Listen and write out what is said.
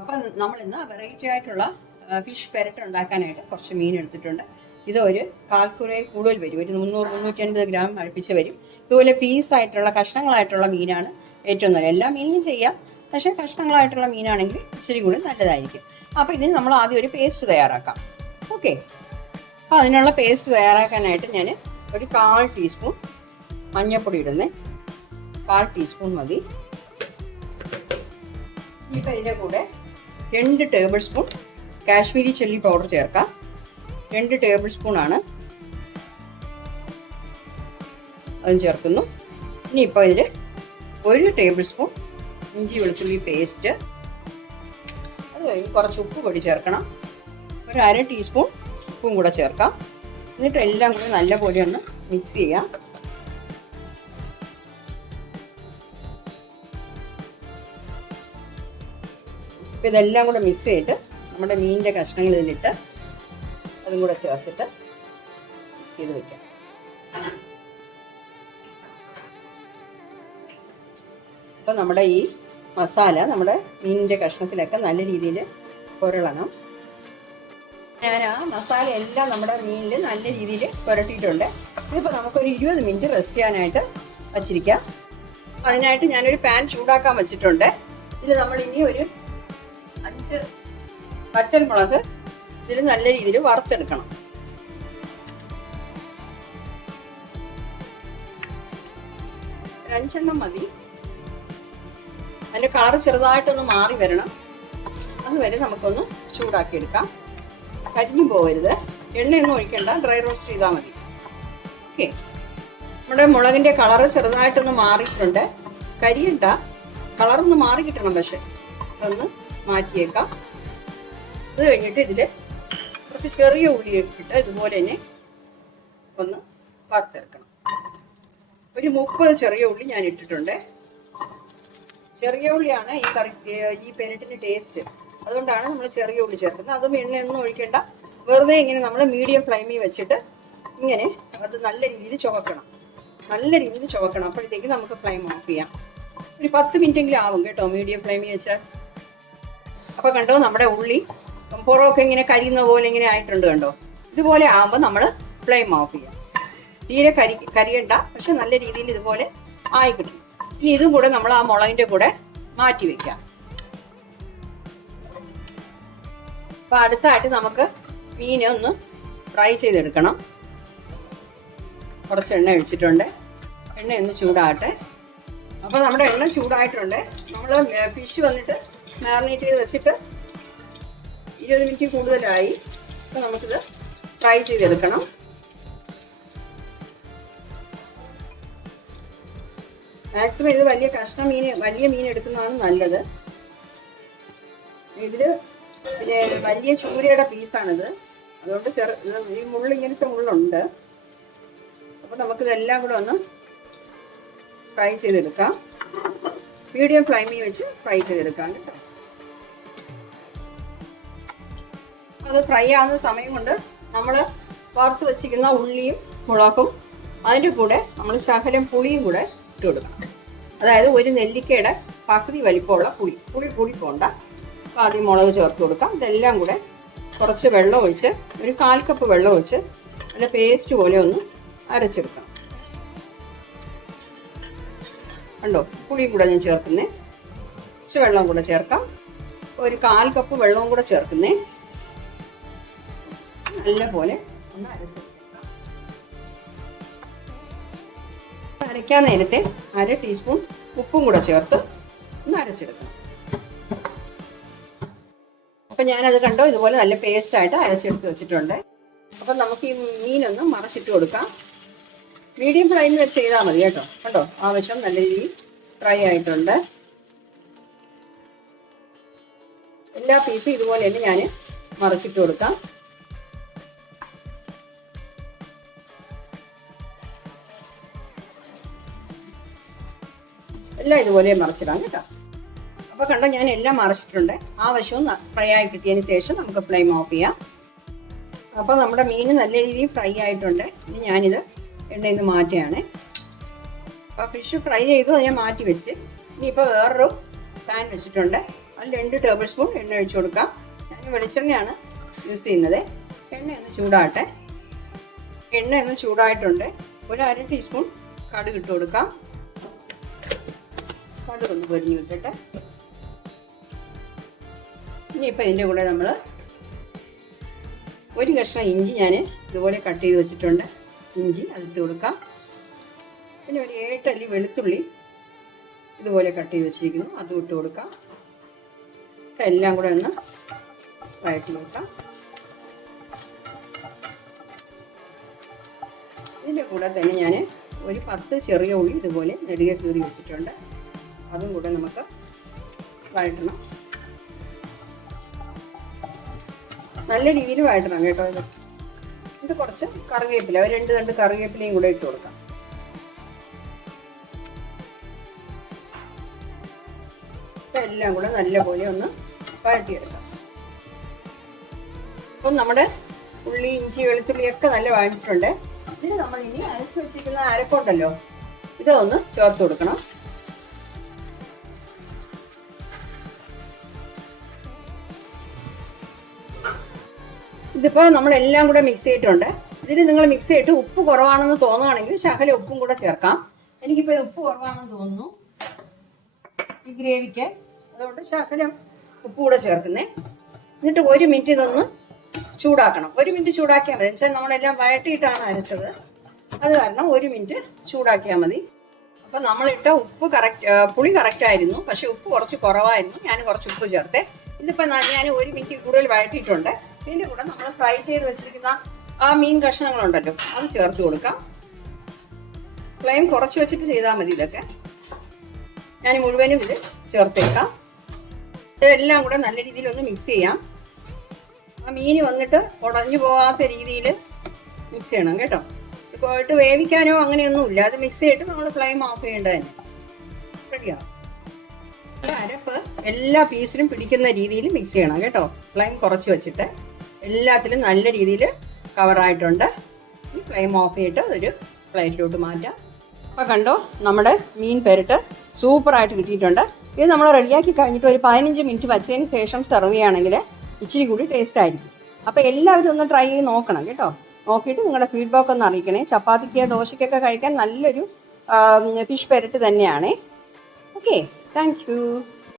അപ്പം നമ്മൾ ഇന്ന് വെറൈറ്റി ആയിട്ടുള്ള ഫിഷ് പെരട്ട് ഉണ്ടാക്കാനായിട്ട് കുറച്ച് മീൻ എടുത്തിട്ടുണ്ട്. ഇത് ഒരു കാൽക്കുറയിൽ കൂടുതൽ വരും. ഒരു മുന്നൂറ് മുന്നൂറ്റി അൻപത് ഗ്രാം അടുപ്പിച്ച് വരും. ഇതുപോലെ പീസായിട്ടുള്ള കഷ്ണങ്ങളായിട്ടുള്ള മീനാണ് ഏറ്റവും നല്ലത്. എല്ലാ മീനിലും ചെയ്യാം. പക്ഷേ കഷ്ണങ്ങളായിട്ടുള്ള മീനാണെങ്കിൽ ഇച്ചിരി കൂടി നല്ലതായിരിക്കും. അപ്പോൾ ഇതിന് നമ്മൾ ആദ്യം ഒരു പേസ്റ്റ് തയ്യാറാക്കാം. ഓക്കെ അപ്പോൾ അതിനുള്ള പേസ്റ്റ് തയ്യാറാക്കാനായിട്ട് ഞാൻ ഒരു കാൽ ടീസ്പൂൺ മഞ്ഞൾപ്പൊടി ഇടുന്നേ. കാൽ ടീസ്പൂൺ മതി. ഇപ്പം ഇതിന്റെ കൂടെ രണ്ട് tablespoon Kashmiri chilli powder ചേർക്കാം. രണ്ട് ടേബിൾ ആണ് അതും ചേർക്കുന്നു. ഇനി ഇപ്പോൾ ഇതിൽ ഒരു ടേബിൾ സ്പൂൺ ഇഞ്ചി വെളുത്തുള്ളി പേസ്റ്റ് അത് കഴിഞ്ഞ് കുറച്ച് ഉപ്പ് പൊടി ചേർക്കണം. ഒരു അര ടീസ്പൂൺ ഉപ്പും കൂടെ ചേർക്കാം. എന്നിട്ട് എല്ലാം കൂടി നല്ലപോലെ ഒന്ന് മിക്സ് ചെയ്യാം. അപ്പോൾ ഇതെല്ലാം കൂടെ മിക്സ് ചെയ്തിട്ട് നമ്മുടെ മീനിന്റെ കഷ്ണങ്ങൾ ഇതിലിട്ട് അതും കൂടെ ചേർത്തിട്ട് ചെയ്ത് വയ്ക്കാം അപ്പോൾ നമ്മുടെ ഈ മസാല നമ്മുടെ മീനിന്റെ കഷ്ണത്തിലൊക്കെ നല്ല രീതിയിൽ പുരളണം. ഞാൻ ആ മസാല എല്ലാം നമ്മുടെ മീനിൽ നല്ല രീതിയിൽ പുരട്ടിയിട്ടുണ്ട്. ഇതിപ്പോൾ നമുക്കൊരു ഇരുപത് മിനിറ്റ് റെസ്റ്റ് ചെയ്യാനായിട്ട് വച്ചിരിക്കാം. അതിനായിട്ട് ഞാനൊരു പാൻ ചൂടാക്കാൻ വെച്ചിട്ടുണ്ട്. ഇത് നമ്മൾ ഇനി ഒരു അഞ്ച് വറ്റൽ മുളക് ഇതിൽ നല്ല രീതിയിൽ വറുത്തെടുക്കണം. അഞ്ചെണ്ണം മതി. അതിന്റെ കളർ ചെറുതായിട്ടൊന്ന് മാറി വരണം. അതുവരെ നമുക്കൊന്ന് ചൂടാക്കി എടുക്കാം കരിഞ്ഞു പോകരുത് എണ്ണയൊന്നും ഒഴിക്കണ്ട. ഡ്രൈ റോസ്റ്റ് ചെയ്താൽ മതി. ഓക്കെ. നമ്മുടെ മുളകിന്റെ കളർ ചെറുതായിട്ടൊന്ന് മാറിയിട്ടുണ്ട്. കരിയണ്ട. കളറൊന്ന് മാറി കിട്ടണം പക്ഷെ. അതൊന്ന് മാറ്റിയേക്കാം. അത് കഴിഞ്ഞിട്ട് ഇതിൽ കുറച്ച് ചെറിയ ഉള്ളി ഇട്ടിട്ട് ഇതുപോലെ തന്നെ ഒന്ന് വറുത്തെടുക്കണം. ഒരു മുപ്പത് ചെറിയ ഉള്ളി ഞാൻ ഇട്ടിട്ടുണ്ട്. ചെറിയ ഉള്ളിയാണ് ഈ കറി ഈ പെരട്ടിന് ടേസ്റ്റ്. അതുകൊണ്ടാണ് നമ്മൾ ചെറിയ ഉള്ളി ചേർക്കുന്നത്. അതും എണ്ണയൊന്നും ഒഴിക്കേണ്ട. വെറുതെ ഇങ്ങനെ നമ്മൾ മീഡിയം ഫ്ലെയിമിൽ വെച്ചിട്ട് ഇങ്ങനെ അത് നല്ല രീതിയിൽ ചുവക്കണം. നല്ല രീതിയിൽ ചുവക്കണം. അപ്പോഴത്തേക്ക് നമുക്ക് ഫ്ലെയിം ഓഫ് ചെയ്യാം. ഒരു പത്ത് മിനിറ്റെങ്കിലും ആവും കേട്ടോ മീഡിയം ഫ്ലെയിമിൽ വെച്ചാൽ. അപ്പോൾ കണ്ടോ നമ്മുടെ ഉള്ളി പുറമൊക്കെ ഇങ്ങനെ കരിയുന്ന പോലെ ഇങ്ങനെ ആയിട്ടുണ്ട് കണ്ടോ? ഇതുപോലെ ആകുമ്പോൾ നമ്മൾ ഫ്ലെയിം ഓഫ് ചെയ്യാം. തീരെ കരി കരിയണ്ട പക്ഷെ നല്ല രീതിയിൽ ഇതുപോലെ ആയി കിട്ടും. ഇനി ഇതും കൂടെ നമ്മൾ ആ മുളകിന്റെ കൂടെ മാറ്റി വെക്കാം. അപ്പോൾ അടുത്തായിട്ട് നമുക്ക് മീനെ ഒന്ന് ഫ്രൈ ചെയ്തെടുക്കണം. കുറച്ച് എണ്ണ ഒഴിച്ചിട്ടുണ്ട്. എണ്ണ ഒന്ന് ചൂടാകട്ടെ. അപ്പോൾ നമ്മുടെ എണ്ണ ചൂടായിട്ടുണ്ട്. നമ്മൾ ഫിഷ് വന്നിട്ട് മാറിനേറ്റ് ചെയ്ത് വെച്ചിട്ട് ഇരുപത് മിനിറ്റ് കൂടുതലായി. അപ്പോൾ നമുക്കിത് ഫ്രൈ ചെയ്തെടുക്കണം. മാക്സിമം ഇത് വലിയ കഷ്ണ മീൻ വലിയ മീൻ എടുക്കുന്നതാണ് നല്ലത്. ഇതിൽ പിന്നെ വലിയ ചൂരയുടെ പീസാണിത് അതുകൊണ്ട് ചെറു ഈ മുള്ള ഇങ്ങനത്തെ മുള്ളുണ്ട്. അപ്പോൾ നമുക്കിതെല്ലാം കൂടെ ഒന്ന് ഫ്രൈ ചെയ്തെടുക്കാം. മീഡിയം ഫ്ലൈമിൽ വെച്ച് ഫ്രൈ ചെയ്തെടുക്കാം കേട്ടോ. അത് ഫ്രൈ ആവുന്ന സമയം കൊണ്ട് നമ്മൾ വറുത്ത് വെച്ചിരിക്കുന്ന ഉള്ളിയും മുളകും അതിന്റെ കൂടെ നമ്മൾ ശകലം പുളിയും കൂടെ ഇട്ട് കൊടുക്കണം. അതായത് ഒരു നെല്ലിക്കയുടെ പകുതി വലിപ്പമുള്ള പുളി. പുളി കൂടി പോണ്ട. അപ്പോൾ ആദ്യം മുളക് ചേർത്ത് കൊടുക്കാം. ഇതെല്ലാം കൂടെ കുറച്ച് വെള്ളം ഒഴിച്ച് ഒരു കാൽ കപ്പ് വെള്ളം ഒഴിച്ച് നല്ല പേസ്റ്റ് പോലെ ഒന്ന് അരച്ചെടുക്കണം. കണ്ടോ? പുളിയും കൂടെ ഞാൻ ചേർക്കുന്നേ. കുറച്ച് വെള്ളം കൂടെ ചേർക്കാം. ഒരു കാൽ കപ്പ് വെള്ളവും കൂടെ ചേർക്കുന്നേ. നല്ല പോലെ ഒന്ന് അരച്ചെടുക്കാം അരയ്ക്കാൻ നേരത്തെ അര ടീസ്പൂൺ ഉപ്പും കൂടെ ചേർത്ത് ഒന്ന് അരച്ചെടുക്കണം. അപ്പം ഞാനത് കണ്ടോ? ഇതുപോലെ നല്ല പേസ്റ്റായിട്ട് അരച്ചെടുത്ത് വെച്ചിട്ടുണ്ട്. അപ്പം നമുക്ക് ഈ മീനൊന്ന് മറച്ചിട്ട് കൊടുക്കാം. മീഡിയം ഫ്രൈ വെച്ച് ചെയ്താൽ മതി കേട്ടോ. കണ്ടോ? ആവശ്യം നല്ല രീതിയിൽ ഫ്രൈ ആയിട്ടുണ്ട്. എല്ലാ പീസും ഇതുപോലെ തന്നെ ഞാൻ മറച്ചിട്ട് കൊടുക്കാം. എല്ലാം ഇതുപോലെ മറച്ചിടാം കേട്ടോ. അപ്പോൾ കണ്ടോ ഞാൻ എല്ലാം മറച്ചിട്ടുണ്ട്. ആ വശവും ഫ്രൈ ആയി കിട്ടിയതിന് ശേഷം നമുക്ക് ഫ്ലെയിം ഓഫ് ചെയ്യാം. അപ്പോൾ നമ്മുടെ മീൻ നല്ല രീതിയിൽ ഫ്രൈ ആയിട്ടുണ്ട്. ഇനി ഞാനിത് എണ്ണയിൽ നിന്ന് മാറ്റുകയാണ്. അപ്പോൾ ഫിഷ് ഫ്രൈ ചെയ്തു അത് ഞാൻ മാറ്റി വെച്ച്. ഇനിയിപ്പോൾ വേറൊരു പാൻ വെച്ചിട്ടുണ്ട്. അതിൽ രണ്ട് ടേബിൾ സ്പൂൺ എണ്ണ ഒഴിച്ചു കൊടുക്കാം. ഞാൻ വെളിച്ചെണ്ണയാണ് യൂസ് ചെയ്യുന്നത്. എണ്ണ ഒന്ന് ചൂടാട്ടെ എണ്ണ ഒന്ന് ചൂടായിട്ടുണ്ട്. ഒരു അര ടീസ്പൂൺ കടുക് ഇട്ട് കൊടുക്കാം. ഒന്ന് പൊരിഞ്ഞു വിട്ടിട്ട്. ഇനിയിപ്പോൾ ഇതിന്റെ കൂടെ നമ്മൾ ഒരു കഷ്ണം ഇഞ്ചി ഞാൻ ഇതുപോലെ കട്ട് ചെയ്ത് വെച്ചിട്ടുണ്ട്. ഇഞ്ചി അതിട്ട് കൊടുക്കാം. പിന്നെ ഒരു ഏട്ടല്ലി വെളുത്തുള്ളി ഇതുപോലെ കട്ട് ചെയ്ത് വെച്ചിരിക്കുന്നു. അതും ഇട്ട് കൊടുക്കാം. എല്ലാം കൂടെ ഒന്ന് വഴറ്റി നോക്കാം ഇതിന്റെ കൂടെ തന്നെ ഞാൻ ഒരു പത്ത് ചെറിയ ഉള്ളി ഇതുപോലെ നെടുകെ കീറി വെച്ചിട്ടുണ്ട്. അതും കൂടെ നമുക്ക് വഴറ്റണം. നല്ല രീതിയിൽ വഴറ്റണം കേട്ടോ ഇത്. ഇത് കുറച്ച് കറിവേപ്പില ഒരു രണ്ട് രണ്ട് കറിവേപ്പിലയും കൂടെ ഇട്ട് കൊടുക്കാം. എല്ലാം കൂടെ നല്ലപോലെ ഒന്ന് വഴറ്റിയെടുക്കാം. അപ്പം നമ്മുടെ ഉള്ളി ഇഞ്ചി വെളുത്തുള്ളി ഒക്കെ നല്ല വഴറ്റിട്ടുണ്ട് ഇതിന് നമ്മൾ ഇനി അരച്ചു വെച്ചിരിക്കുന്ന അരപ്പുണ്ടല്ലോ ഇതൊന്ന് ചേർത്ത് കൊടുക്കണം. ഇതിപ്പോൾ നമ്മളെല്ലാം കൂടെ മിക്സ് ചെയ്തിട്ടുണ്ട്. ഇതിന് നിങ്ങൾ മിക്സ് ചെയ്തിട്ട് ഉപ്പ് കുറവാണെന്ന് തോന്നുകയാണെങ്കിൽ ശകല ഉപ്പും കൂടെ ചേർക്കാം. എനിക്കിപ്പോൾ ഉപ്പ് കുറവാണെന്ന് തോന്നുന്നു. ഈ ഗ്രേവിക്ക്. അതുകൊണ്ട് ശകലം ഉപ്പ് കൂടെ ചേർക്കുന്നേ. എന്നിട്ട് ഒരു മിനിറ്റ് ഇതൊന്ന് ചൂടാക്കണം. ഒരു മിനിറ്റ് ചൂടാക്കിയാൽ മതി. വെച്ചാൽ നമ്മളെല്ലാം വഴട്ടിയിട്ടാണ് അരച്ചത്. അത് കാരണം ഒരു മിനിറ്റ് ചൂടാക്കിയാൽ മതി. അപ്പം നമ്മളിട്ട ഉപ്പ് കറക്റ്റ് പുളി കറക്റ്റായിരുന്നു പക്ഷെ ഉപ്പ് കുറച്ച് കുറവായിരുന്നു. ഞാൻ കുറച്ച് ഉപ്പ് ചേർത്തേ. ഇതിപ്പോൾ ഞാൻ ഒരു മിനിറ്റ് കൂടുതൽ വഴറ്റിയിട്ടുണ്ട്. ഇതിന്റെ കൂടെ നമ്മൾ ഫ്രൈ ചെയ്ത് വെച്ചിരിക്കുന്ന ആ മീൻ കഷ്ണങ്ങളുണ്ടല്ലോ അത് ചേർത്ത് കൊടുക്കാം. ഫ്ലെയിം കുറച്ച് വെച്ചിട്ട് ചെയ്താൽ മതി ഇതൊക്കെ. ഞാൻ മുഴുവനും ഇത് ചേർത്തേക്കാം. ഇതെല്ലാം കൂടെ നല്ല രീതിയിൽ ഒന്ന് മിക്സ് ചെയ്യാം. ആ മീൻ വന്നിട്ട് ഉടഞ്ഞു പോകാത്ത രീതിയിൽ മിക്സ് ചെയ്യണം കേട്ടോ. പോയിട്ട് വേവിക്കാനോ അങ്ങനെയൊന്നുമില്ല. അത് മിക്സ് ചെയ്തിട്ട് നമ്മൾ ഫ്ലെയിം ഓഫ് ചെയ്യേണ്ടത് തന്നെ അരപ്പ് എല്ലാ പീസിലും പിടിക്കുന്ന രീതിയിൽ മിക്സ് ചെയ്യണം കേട്ടോ. ഫ്ലെയിം കുറച്ച് വെച്ചിട്ട് എല്ലാത്തിലും നല്ല രീതിയിൽ കവറായിട്ടുണ്ട് ഈ ഫ്ലെയിം ഓഫ് ചെയ്തിട്ട് അതൊരു പ്ലേറ്റിലോട്ട് മാറ്റാം. അപ്പോൾ കണ്ടോ നമ്മുടെ മീൻ പെരട്ട് സൂപ്പറായിട്ട് കിട്ടിയിട്ടുണ്ട്. ഇത് നമ്മൾ റെഡിയാക്കി കഴിഞ്ഞിട്ട് ഒരു പതിനഞ്ച് മിനിറ്റ് വച്ചതിന് ശേഷം സെർവ് ചെയ്യുകയാണെങ്കിൽ ഇച്ചിരി കൂടി ടേസ്റ്റ് ആയിരിക്കും. അപ്പോൾ എല്ലാവരും ഒന്ന് ട്രൈ ചെയ്ത് നോക്കണം കേട്ടോ. നോക്കിയിട്ട് നിങ്ങളുടെ ഫീഡ്ബാക്ക് ഒന്ന് അറിയിക്കണേ. ചപ്പാത്തിക്ക് ദോശയ്ക്കൊക്കെ കഴിക്കാൻ നല്ലൊരു ഫിഷ് പെരട്ട് തന്നെയാണേ. Okay Thank you.